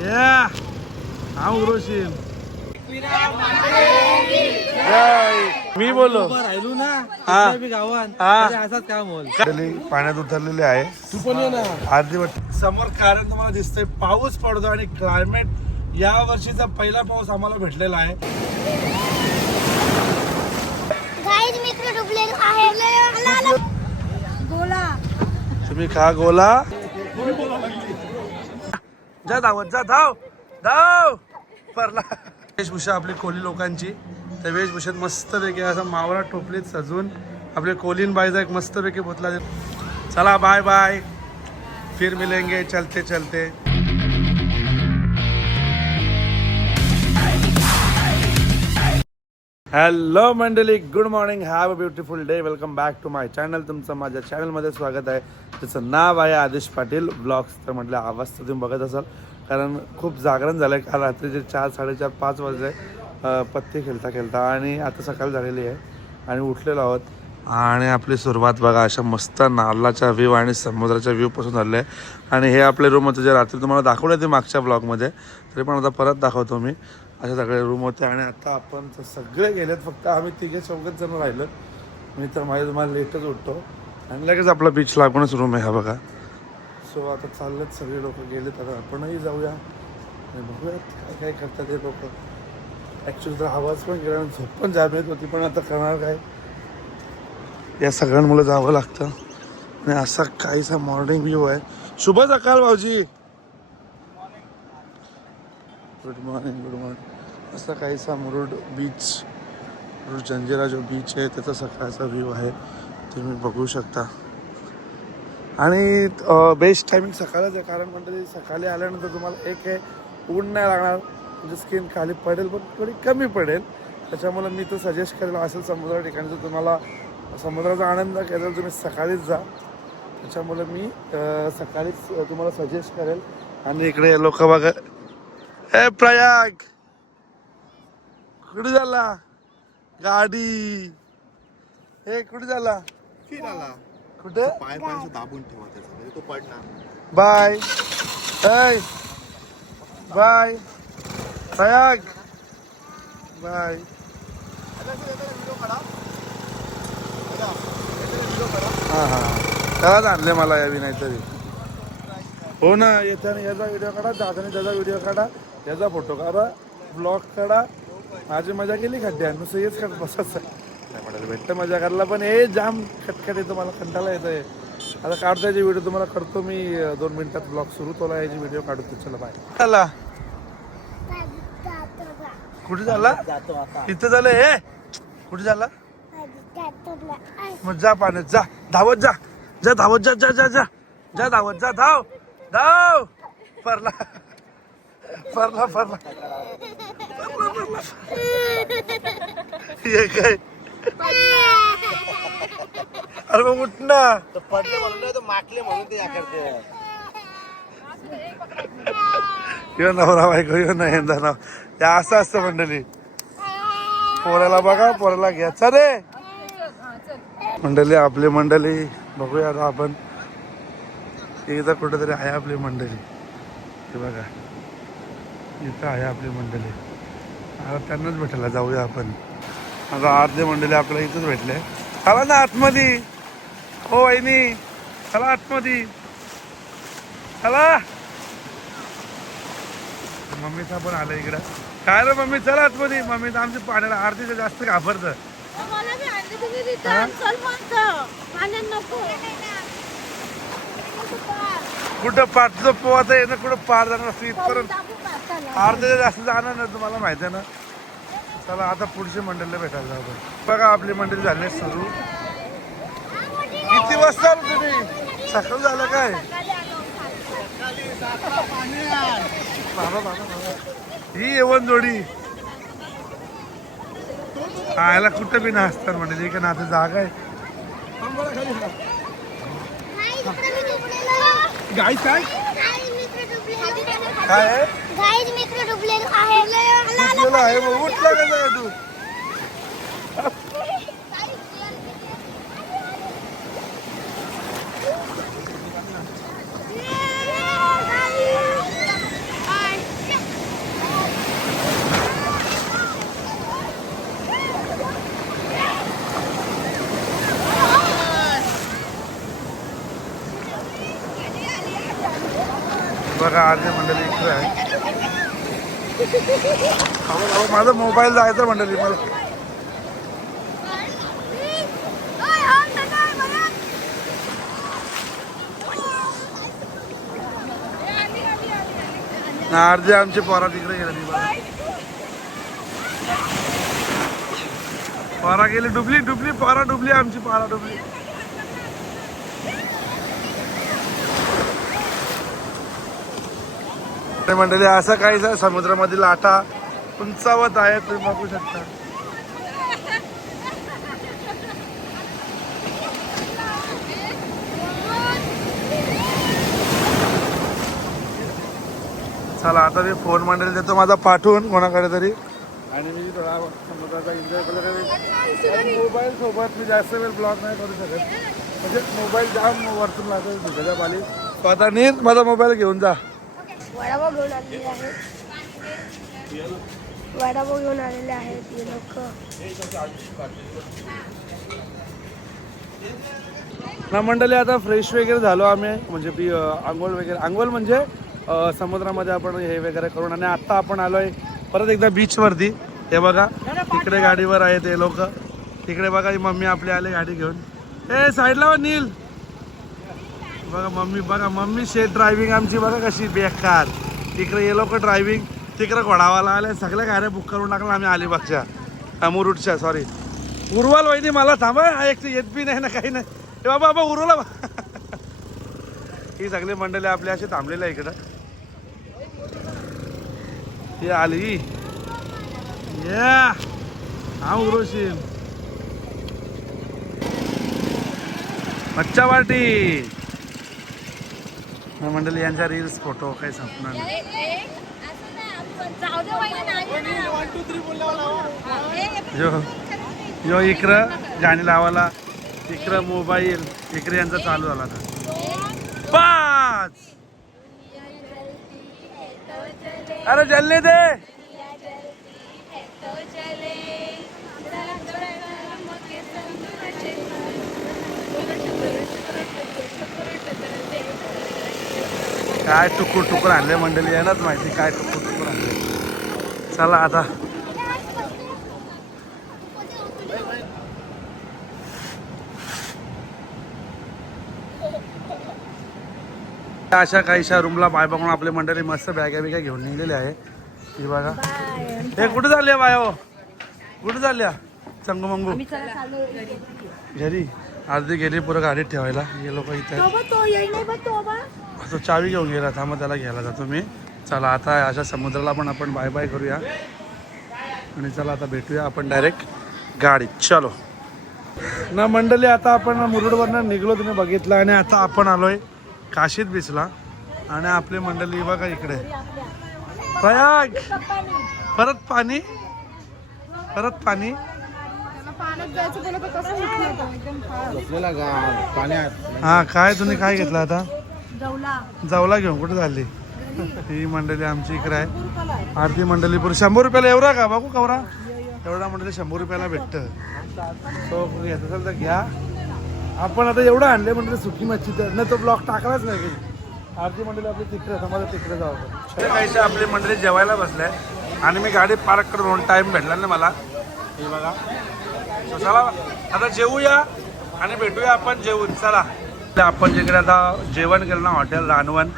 या उग्रोशील मी बोललो राहिलो ना गावात असाच काम होईल. पाण्यात उतरलेले आहे. तू पण ये ना. अर्धी समोर कारण तुम्हाला दिसतंय पाऊस पडतो आणि क्लायमेट या वर्षीचा पहिला पाऊस आम्हाला भेटलेला आहे. तुम्ही खा गोला जा धावत जा धाव धाव परला. वेशभूषा आपली कोली लोकांची त्या वेशभूषेत मस्तपैकी असं मावळा टोपलीत सजून आपले कोलीन बाईचा एक मस्तपैकी पुतला. चला बाय बाय फिर मिलेंगे चलते चलते. हॅलो मंडळी, good morning, have a beautiful day. Welcome back to my channel. तुमचं माझ्या चॅनलमध्ये स्वागत आहे. त्याचं नाव आहे आदेश पाटील ब्लॉग्स. तर म्हटलं आवाज तर तुम्ही बघत असाल कारण खूप जागरण झालं आहे. काल रात्रीचे 4, 4:30, 5 वाजले पत्ते खेळता खेळता आणि आता सकाळ झालेली आहे आणि उठलेलो आहोत. आणि आपली सुरुवात बघा अशा मस्त नारळाच्या व्ह्यू आणि समुद्राच्या व्ह्यूपासून झालं आहे. आणि हे आपले रूम होते जे रात्री तुम्हाला दाखवले ते मागच्या ब्लॉगमध्ये, तरी पण आता परत दाखवतो मी. असे सगळे रूम होते आणि आता आपण सगळे गेलेत, फक्त आम्ही 3-4 जण राहिलो. मी तर माझ्या तुम्हाला लेटच उठतो आणि लगेच आपला बीच लागूनच रूम आहे हा बघा. सो आता चाललेत सगळे लोक गेलेत, आता आपणही जाऊया आणि बघूयात काय काय करतात हे लोक. ॲक्च्युली तर आवाज पण गेला आणि झोप पण जात येत होती, पण आता करणार काय, या सगळ्यांमुळे जावं लागतं. आणि असा काहीसा मॉर्निंग व्ह्यू आहे. शुभ सकाळ भाऊजी. Good morning good morning. असा काहीसा मुरुड बीच, मुरुड जंजिरा जो बीच आहे त्याचा सकाळचा व्ह्यू आहे, तुम्ही बघू शकता. आणि बेस्ट टायमिंग सकाळच आहे, कारण म्हणजे सकाळी आल्यानंतर तुम्हाला एक आहे ऊन नाही लागणार, म्हणजे स्किन खाली पडेल पण थोडी कमी पडेल. त्याच्यामुळे मी तर सजेस्ट करेल असेल समुद्र ठिकाणी जर तुम्हाला समुद्राचा आनंद घ्यायला तुम्ही सकाळीच जा. त्याच्यामुळे मी सकाळीच तुम्हाला सजेस्ट करेल. आणि इकडे लोक बघा. ए प्रयाग कुठे झाला गाडी, हे कुठे झाला कुठे पाय पाय दाबून ठेवा त्याचा तो पडणार. Bye bye Prayag bye. हां हां त्यालाच आणले मला यावी नाहीतरी. हो ना, येताना याचा व्हिडिओ काढा, जाताना त्याचा व्हिडिओ काढा, याचा फोटो काढा, ब्लॉग काढा. माझी मजा केली खड्ड्या, नुसतं हेच काढत बसायचं नाही म्हणायला भेटतं मजा करायला. पण हे जाम खटखट येतं, मला कंटाळा येतं आहे. आता काढतो याची व्हिडिओ तुम्हाला करतो मी 2 मिनिटात. ब्लॉग सुरू तोला याची व्हिडिओ काढतो. चला बाय. चला कुठे झाला इथं झालं हे कुठे झाला मग जा पाण्यात जा, धावत जा जा धावत जा जा जा जा जा धावत जा धाव धाव परला परला परला हे काय अरे मग उठ ना. पडले म्हणून तो माकले म्हणून ते या करते. यो नवरा बायको यो नाही नाव या असं असतं मंडळी. पोराला बघा, पोराला घ्यायचा रे मंडळी. आपली मंडळी बघूया आता आपण. एकदा कुठेतरी आहे आपली मंडळी, ते बघा इथं आहे आपली मंडळी. आता त्यांनाच भेटायला जाऊया आपण. आता अर्धे मंडळी आपल्याला इथंच भेटले. चला ना आतमध्ये. हो वहिनी चला आतमध्ये चला. मम्मीचा पण आलं इकडं. काय रे मम्मी चला आतमध्ये. मम्मी तर आमच्या पाण्याला अर्धीचं जास्त घाबरतं. कुठं पाठचं पोहाचं आहे ना, कुठं पार जाणार असतं इथपर्यंत अर्ध्याच्या जास्त जाणार नाही, तुम्हाला माहिती आहे ना. चला आता पुढची मंडळीला भेटायला जाऊ. बघा आपली मंडळी झाली सुरू. किती वाजता आलो तुम्ही? सकाळ झालं काय बाबा बाबा बाबा. ही येवन जोडी आयला कुठं बी नाचतात म्हणजे का ना, आता जागा आहे. गाय काय काय आहे मग उठला का तू. बघा आर्य मंडळी इकडे आहे. अहो, माझा मोबाईल जायचा मंडळी मला. अर्धी आमची पोरा तिकडे गेली. पोरा गेली डुबली पोरा डुबली आमची पोरा डुबली. मंडळी असं काहीच समुद्रामधील लाटा उंचावत आहे तुम्ही बघू शकता. चला आता मी फोन मंडळी देतो माझा पाठवून कोणाकडे तरी आणि मी थोडा समुद्राचा एन्जॉय करतो. मोबाईल सोबत मी जास्त वेळ ब्लॉग नाही करू शकत म्हणजे मोबाईल जाम वरतून लागेल भिजायच्या पाली. तो आता नीट माझा मोबाईल घेऊन जा. वडापाव घेऊन आलेले आहेत. वडापाव घेऊन आलेले आहेत हे लोक. ना मंडळी आता फ्रेश वगैरे झालो आम्ही म्हणजे मी आंघोळ वगैरे आंघोळ म्हणजे समुद्रामध्ये आपण हे वगैरे करून आणि आत्ता आपण आलोय परत एकदा बीचवरती. हे बघा तिकडे गाडीवर आहे ते लोक. तिकडे बघा ही मम्मी आपली आले गाडी घेऊन. ए साईडला वा नील बघा मम्मी शेट ड्रायव्हिंग आमची बघा कशी बेकार. तिकडे हे लोक ड्रायव्हिंग तिकडे घोडावाला आले. सगळ्या गाड्या बुक करून टाकल्या आम्ही अलिबागच्या मुरुडच्या सॉरी उर्वाल वहिनी मला थांबा एक येत बी नाही ना काही नाही. हे बाबा उरवला ही सगळी मंडळी आपली अशी थांबलेली आहे इकडं. ती आली हा उरोशील मच्छा पार्टी मंडळी यांच्या रील्स फोटो काही संपणार नाही. यो इकडं गाणी लावायला इकडं मोबाईल इकडे यांचा चालू झाला था. 5 अरे जल्दी दे. काय टुकूर आणले मंडळी यायलाच माहिती काय टुकूर आणले. चला आता अशा काहीशा रूमला बाय बघून आपले मंडळी मस्त बॅगा बिगा घेऊन निघलेले आहे. ही बघा हे कुठे चालले बाय हो कुठे चालल्या चंगू मंगू घरी अर्धी गेली पुरं गाडीत ठेवायला. हे लोक इथे तो चावी घेऊन गेला था मग त्याला घ्यायला जातो मी. चला आता अशा समुद्राला पण आपण बाय बाय करूया आणि चला आता भेटूया आपण डायरेक्ट गाडीत. चलो ना मंडळी आता आपण मुरुडवरनं निघलो तुम्ही बघितलं आणि आता आपण आलोय काशीत बीचला आणि आपली मंडळी बघा इकडे प्रयाग परत पाणी हा काय तुम्ही काय घेतलं आता जावला घेऊन कुठे झाली ही मंडळी आमची इकडे आहे. आरती मंडळी पुढे 100 रुपयाला एवढा का बघू कवरा एवढा मंडळी 100 रुपयाला भेटतं. तो घेत असेल तर घ्या. आपण आता एवढं आणले म्हणजे सुकी मच्छी तर न तो ब्लॉक टाकलाच नाही कधी. आरती मंडळी आपली तिकडे समाजा तिकडे जाऊ काहीशी आपली मंडळी जेवायला बसलाय आणि मी गाडी पार्क करून टाइम भेटला ना मला. हे बघा चला आता जेवूया आणि भेटूया आपण जेवून. चला आपण जिकडे आता जेवण केलं ना हॉटेल रानवन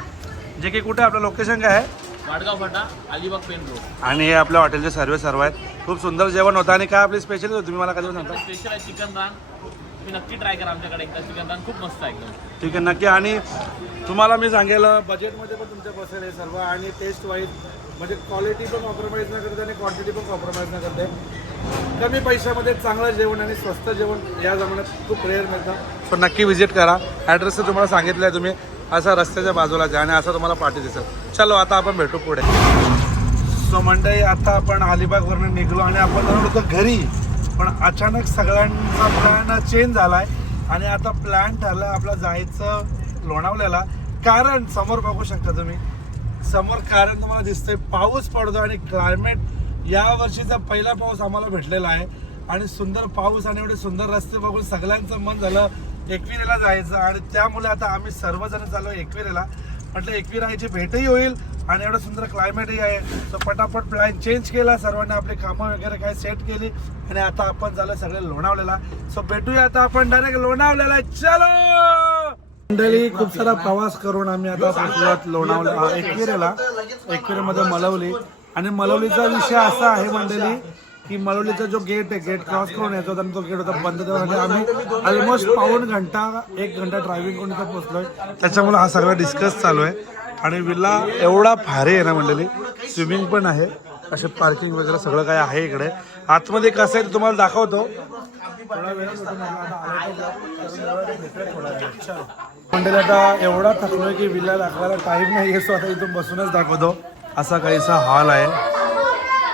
जे की कुठे आपलं लोकेशन काय आहे वाडगाव फाटा अलिबाग पेन रोड. आणि हे आपल्या हॉटेलचे सर्व आहेत. खूप सुंदर जेवण होतं आणि काय आपली स्पेशल होतं तुम्ही मला कधी सांगता. स्पेशल आहे चिकन रान. तुम्ही नक्की ट्राय करा आमच्याकडे एकदा चिकन रान खूप मस्त आहे एकदम. ठीक आहे नक्की. आणि तुम्हाला मी सांगेल बजेटमध्ये पण तुमच्या बसेल आहे सर्व आणि टेस्ट वाईज म्हणजे क्वालिटी पण कॉम्प्रोमाइज न करते आणि क्वांटिटी पण कॉम्प्रोमाइज न करते. कमी पैशामध्ये चांगलं जेवण आणि स्वस्त जेवण या जमान्यात खूप रेअर मिळतं. सो नक्की व्हिजिट करा. ॲड्रेस तर तुम्हाला सांगितलं आहे तुम्ही असा रस्त्याच्या बाजूला जा आणि असं तुम्हाला पाठी दिसेल. चलो आता आपण भेटू पुढे. सो मंडळी आता आपण अलिबागवरून निघलो आणि आपण जाणार होतो घरी पण अचानक सगळ्यांचा प्लॅन चेंज झाला आहे आणि आता प्लॅन ठरला आपला जायचं लोणावल्याला. कारण समोर बघू शकता तुम्ही समोर कारण तुम्हाला दिसतंय पाऊस पडतो आणि क्लायमेट या वर्षीचा पहिला पाऊस आम्हाला भेटलेला आहे आणि सुंदर पाऊस आणि एवढे सुंदर रस्ते बघून सगळ्यांचं मन झालं एकविरेला जायचं आणि त्यामुळे आता आम्ही सर्वजण चाललो एकविरेला. म्हटलं एकविरायची भेटही होईल आणि एवढं सुंदर क्लायमेटही आहे. तर पटापट प्लॅन चेंज केला, सर्वांनी आपली कामं वगैरे काय सेट केली आणि आता आपण झालं सगळे लोणावळ्याला. सो भेटूया आता आपण डायरेक्ट लोणावळ्याला. चलो मंडळी, खूप सारा प्रवास करून आम्ही आता पोहोचलोत लोणावळा एकविरेला. एकविरेमध्ये मलवली आणि मलवलीचा विषय असा आहे मंडळी की मलवलीचा जो गेट आहे, गेट क्रॉस करून यायचा होता आणि तो गेट होता बंद. तेव्हा आम्ही ऑलमोस्ट पाऊण घंटा 1 घंटा ड्रायव्हिंग करून इथं पोहोचलोय. त्याच्यामुळे हा सगळा डिस्कस चालू आहे. आणि विल्ला एवढा भारी आहे ना मंडळी, स्विमिंग पण आहे, असे पार्किंग वगैरे सगळं काय आहे इकडे. आतमध्ये कसं आहे ते तुम्हाला दाखवतो. थोडा वेळ मंडळी आता एवढा थकलोय की विल्ला दाखवायला टाईम नाही आहे. सो आता इथून बसूनच दाखवतो. असा काहीसा हॉल आहे,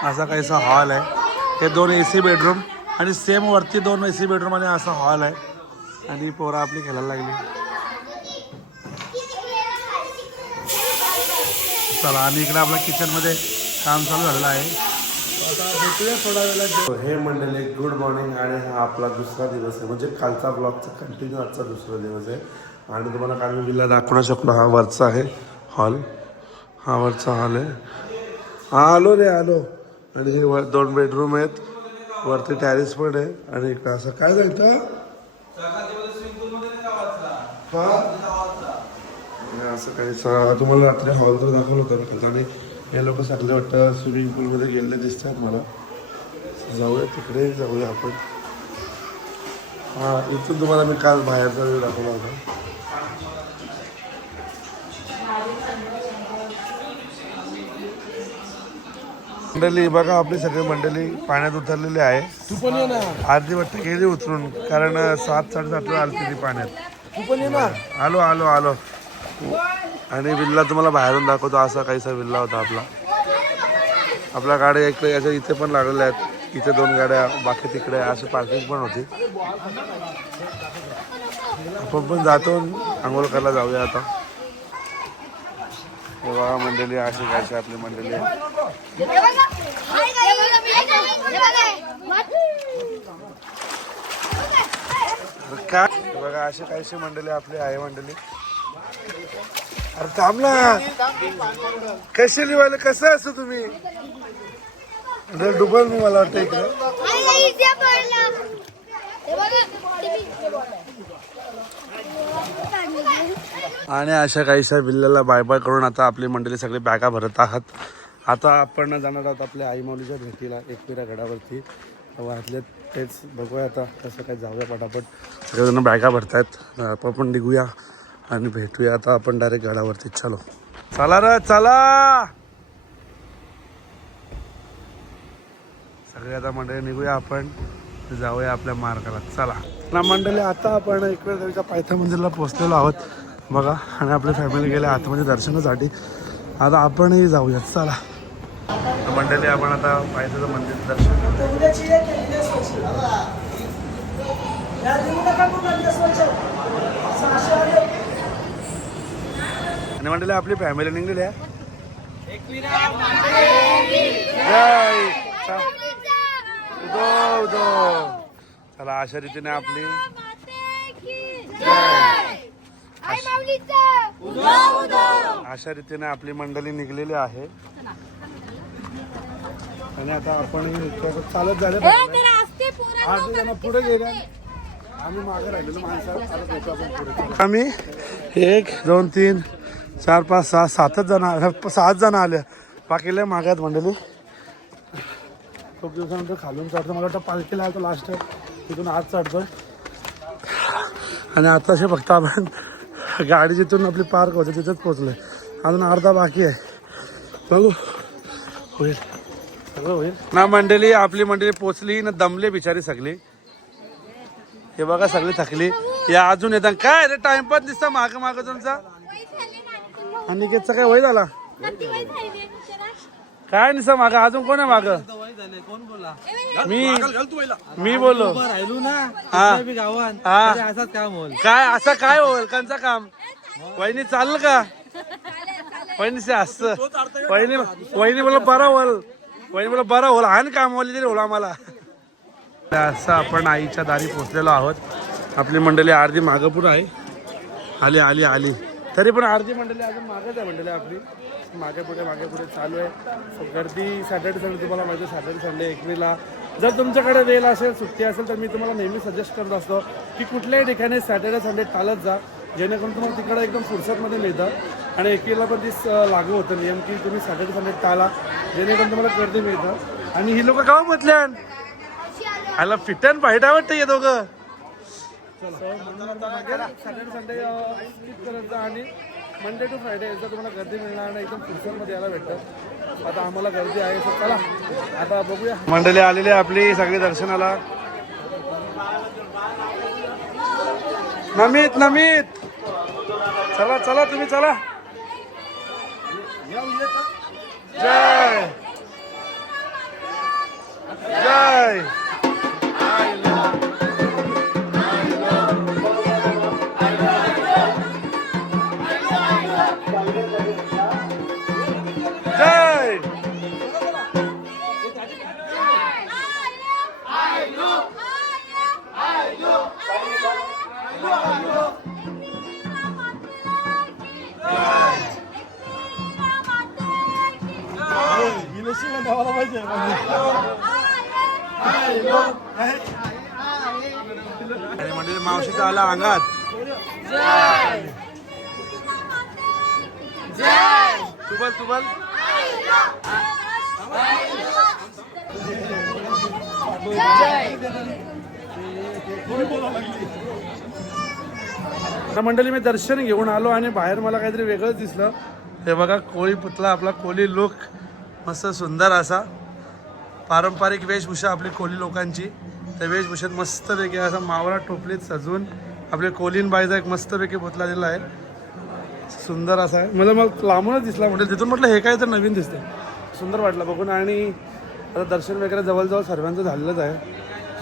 असा काहीसा हॉल आहे. हे 2 AC बेडरूम आणि सेम वरती 2 AC बेडरूम आणि असा हॉल आहे. आणि पोरा आपली खेळायला लागली. चला आणि इकडे आपल्या किचनमध्ये काम चालू झालेलं आहे. आता भेटूया थोड्या वेळात. हे मंडळी गुड मॉर्निंग आणि हा आपला दुसरा दिवस आहे, म्हणजे कालचा ब्लॉगचा कंटिन्यू आजचा दुसरा दिवस आहे. आणि तुम्हाला काल मी विल्ला दाखवू शकतो. हा वरचा आहे हॉल, हा वरचा हॉल आहे. हा आलो रे आलो. आणि हे 2 बेडरूम आहेत, वरती टॅरेस पण आहे. आणि इकडं असं काय जायचं असं काही तुम्हाला रात्री हॉल तर दाखवलं होतं ना. आणि हे लोक सगळे वाटतं स्विमिंग पूलमध्ये गेलेले दिसतात मला. जाऊया तिकडे, जाऊया आपण. हां, इथून तुम्हाला मी काल बाहेरचा व्ह्यू दाखवला होता. मंडळी बघा, आपली सगळी मंडळी पाण्यात उतरलेली आहे. तू पण ये ना. अर्धी वाटतं गेली उतरून, कारण 7-7:30 आली ती पाण्यात. तू पण ये ना. आलो आलो आलो. आणि विल्ला तुम्हाला बाहेरून दाखवतो. असा काहीसा विल्ला होता आपला. आपल्या गाड्या इकडे याच्या इथे पण लागलेल्या आहेत. इथे 2 गाड्या, बाकी तिकडे अशी पार्किंग पण होती. आपण पण जातो, आंघोळ करायला जाऊया आता. हे बघा मंडळी, अशी कायची आपली मंडळी आहे. काय बघा, अशी काहीशी मंडळी आपली आहे मंडळी. अरे थांब ना, कशी लिवायला कसं असं तुम्ही डुबल मी मला वाटतं इकडे. आणि अशा काहीशा विल्ल्याला बाय बाय करून आता आपली मंडळी सगळी बॅगा भरत आहात. आता आपण जाणार आहोत आपल्या आई माऊलीच्या भेटीला एकविरा गडावरती. वाटले तेच बघूया आता कसं काय. जाऊया पटापट, सगळेजण बॅगा भरतायत. आपण पण निघूया आणि भेटूया आता आपण डायरेक्ट गडावरती. चलो चला रे चला, सगळे आता मंडळी निघूया आपण, जाऊया आपल्या मार्गाला. चला ना मंडळी, आता आपण एकविरा देवीच्या पायथा मंदिरला पोहोचलेलो आहोत बघा. आणि आपली फॅमिली गेले आतमध्ये दर्शनासाठी. आता आपणही जाऊया. चला मंडळी, आपण आता पायथ्याचं मंदिर दर्शन आणि मंडळी आपली फॅमिली निघलेली आहे. चला अशा रीतीने आपली अशा रीतीने आपली मंडळी निघलेली आहे. आणि आता आपण चालत झाले, पुढे गेल्या. आम्ही मागे राहिलेलो माणसाला. आम्ही 1, 2, 3, 4, 5, 6, 7 जण आले. बाकी लय मागात मंडळी. खूप दिवसानंतर खालून चढतो. मला वाटतं पालखीला आलो लास्ट, तिथून आज चढतोय. आणि आताशी फक्त आपण गाडी जिथून आपली पार्क होते तिथेच पोहोचलोय. अजून अर्धा बाकी आहे. बघू होईल, सगळं होईल ना. मंडळी आपली मंडळी पोचली ना, दमले बिचारी सगळी. हे बघा सगळी थकली. या अजून येतात काय रे, टाइमपास दिसता माग माग तुमचा. अनिकेतचा काय वय झाला काय निसा माग, अजून कोण आहे माग. मी बोललो काय असं काय होईल कंचा काम. वहिनी चाललं का, वहिनी असं वहिनी बोला बरं होल, वहिनी बोला बरं होल. हा काम होईल तरी होल आम्हाला. असं आपण आईच्या दारी पोहोचलेलो आहोत. आपली मंडळी अर्धी मागपूर आहे. आली आली आली तरी पण अर्धी मंडळी अजून मागेच आहे मंडळी आपली मागे पुढे चालू आहे. So, गर्दी सॅटर्डे संडे तुम्हाला माहिती आहे सॅटर्डे संडे एकवीला जर तुमच्याकडे वेळ असेल सुट्टी असेल तर मी तुम्हाला नेहमी सजेस्ट करत असतो की कुठल्याही ठिकाणी सॅटर्डे संडे टाळत जा जेणेकरून तुम्हाला तिकडे एकदम फुरसतमध्ये मिळतं आणि एकवीला पण तीच लागू होतं नियम की तुम्ही सॅटर्डे संडे टाळा जेणेकरून तुम्हाला गर्दी मिळतं. आणि ही लोक का म्हटल्या आला फिट अँड फाईट आवडतं हे दोघं सॅटर्डे संडे स्किप करत जा आणि मंडे टू फ्रायडे याचा तुम्हाला गर्दी मिळणार आणि एकदम फुरसतमध्ये यायला भेटतं. आता आम्हाला गर्दी आहे तर चला आता बघूया. मंडळी आलेली आपली सगळी दर्शनाला. नमित चला चला तुम्ही चला. जय जय जय आणि म्हणजे मावशीचा आला अंगात. तुबल मंडळी मी दर्शन घेऊन आलो आणि बाहेर मला काहीतरी वेगळंच दिसलं. हे बघा कोळी पुतळा आपला कोळी लुक मस्त सुंदर असा पारंपरिक वेशभूषा आपली कोळी लोकांची. त्या वेशभूषेत मस्तपैकी असा मावळा टोपलीत सजून आपल्या कोलीन बाईचा एक मस्तपैकी पुतळा दिला आहे. सुंदर असा आहे मला लांबूनच दिसला म्हणजे तिथून म्हटलं हे काय तर नवीन दिसते सुंदर वाटलं बघून. आणि आता दर्शन वगैरे जवळजवळ सर्वांचं झालेलंच आहे.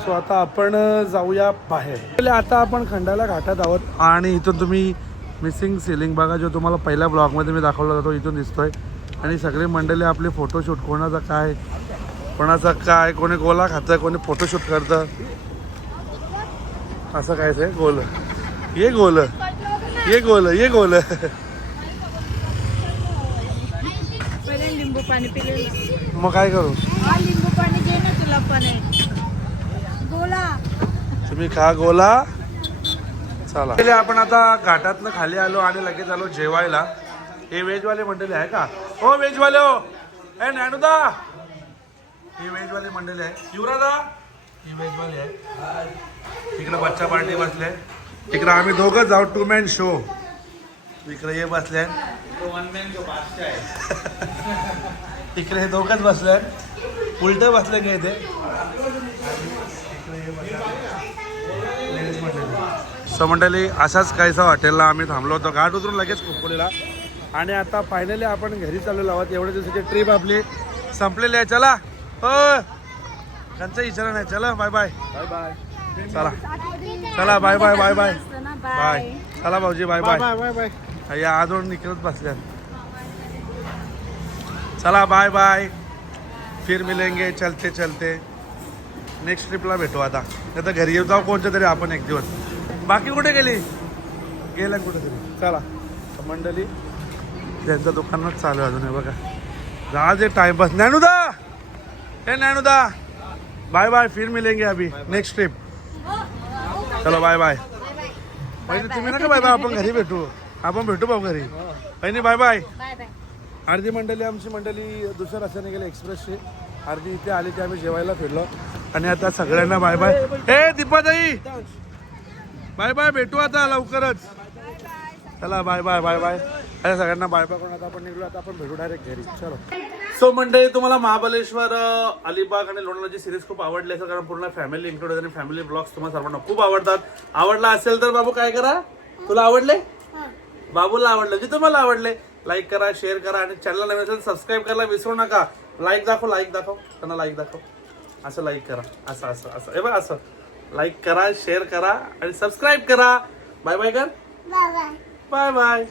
सो आता आपण जाऊया बाहेर. आता आपण खंडाला घाटात आहोत आणि इथून तुम्ही मिसिंग सिलिंग बघा जो तुम्हाला पहिल्या ब्लॉगमध्ये मी दाखवला जातो इथून दिसतोय. आणि सगळे मंडळी आपले फोटोशूट कोणाचा काय कोणी गोला खातं कोणी फोटोशूट करतं असं कायच आहे. गोल ये गोल लिंबू पाणी पिले मग काय करू लिंबू पाणी दे ना तुला पण गोला तुम्ही खा गोला. चला पहिले आपण आता घाटातनं खाली आलो आणि लगेच आलो जेवायला. हे व्हेजवाले मंडळी आहे का हो व्हेजवाले हो ए ज्ञानुदा ही व्हेजवाली मंडळी आहे. युवरादा ही व्हेजवाली आहे. इकडे बच्चा पार्टी बसले इकडे आम्ही दोघं जाऊ टू मॅन शो. इकडे हे बसले इकडे हे दोघंच बसले उलट बसले काय ते मंडळी अशाच काहीसा हॉटेलला आम्ही थांबलो होतो घाट उतरून लगेच खोपोलीला. आणि आता फायनली आपण घरी चाललेलो आहोत. एवढ्या दिवसाची ट्रिप आपली संपलेली आहे. चला हो त्यांचा इशारा नाही. चला बाय बाय चला बाय बाय चला भाऊजी बाय बाय या आजोड निघत बसल्या. चला बाय बाय फिर मिलेंगे चलते चलते. नेक्स्ट ट्रिपला भेटू आता नाही तर घरी येऊ जाऊ कोणत्या तरी आपण एक दिवस. बाकी कुठे गेला कुठेतरी. चला मंडळी त्यांचं दुकानात चालू आहे अजून. हे बघा आज टाइमपास. नैनुदा बाय बाय फिर मिलेंगे अभी नेक्स्ट ट्रिप. चलो बाय बाय. पहिले तुम्ही नका बाय बाय आपण घरी भेटू भाऊ घरी. पहिली बाय बाय. अर्धी मंडळी आमची मंडळी दुसऱ्या रस्त्याने गेली एक्सप्रेसची. अर्धी इथे आली की आम्ही जेवायला फिरलो आणि आता सगळ्यांना बाय बाय. हे दीपाताई बाय बाय भेटू आता लवकरच. चला बाय बाय अरे सगळ्यांना बाय बाय करून आता आपण निघलो. आता आपण भेटू डायरेक्ट घरी. चलो. सो मंडळी तुम्हाला महाबळेश्वर अलिबाग आणि लोणावळ्याची सिरीज खूप आवडली असेल कारण पूर्ण फॅमिली इन्क्लूड आणि फॅमिली ब्लॉग्स तुम्हाला सर्वांना खूप आवडतात. आवडला असेल तर बाबू काय करा. तुला आवडले बाबूला आवडलं की तुम्हाला आवडले लाईक करा शेअर करा आणि चॅनल नवीन असेल सबस्क्राईब करायला विसरू नका. लाईक दाखव त्यांना लाईक दाखव. असं लाईक करा असं हे बघ असं लाईक करा शेअर करा आणि सबस्क्राईब करा. बाय बाय कर बाय बाय.